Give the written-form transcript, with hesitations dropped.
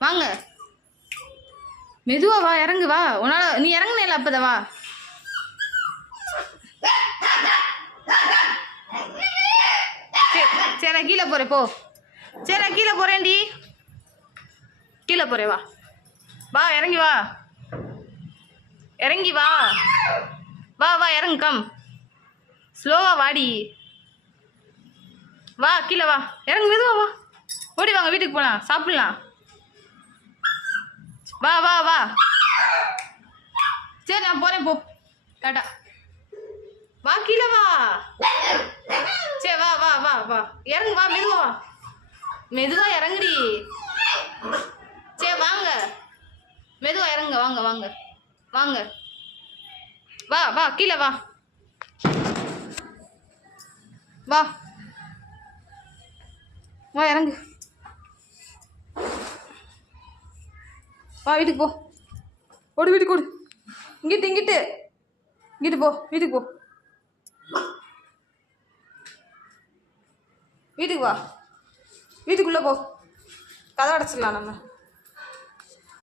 வாங்க. மெதுவா வா, இறங்கு வா. உன்னால நீ இறங்குனேல அப்பத வா. சரி நான் கீழே போறேன் போ. சரி நான் கீழே போறேன்டி. கீழே போறேன் வா. வா இறங்கி வா. இறங்கி வா. வா வா இறங்கு கம். ஸ்லோவா வாடி. வா கீழே வா. இறங்கு மெதுவா வா. ஓடி வாங்க வீட்டுக்கு போலாம் சாப்பிடலாம். வா வா வா. சரி நான் போறேன் போ. டாடா. வா கீழே வா. சரி வா வா வா வா. இறங்கு வா மெதுவா வா. மெதுவா இறங்குடி. சரி வாங்க. மெதுவா இறங்க வாங்க வாங்க வாங்க. வா வா கீழே வா. வா வா இறங்கு. வா வீட்டுக்கு போ. ஓடு வீட்டுக்கு ஓடு. இங்கிட்டு இங்கிட்டு இங்கிட்டு போ. வீட்டுக்கு போ. வீட்டுக்கு வா. வீட்டுக்குள்ளே போ. கதை அடைச்சிடலாம் நம்ம.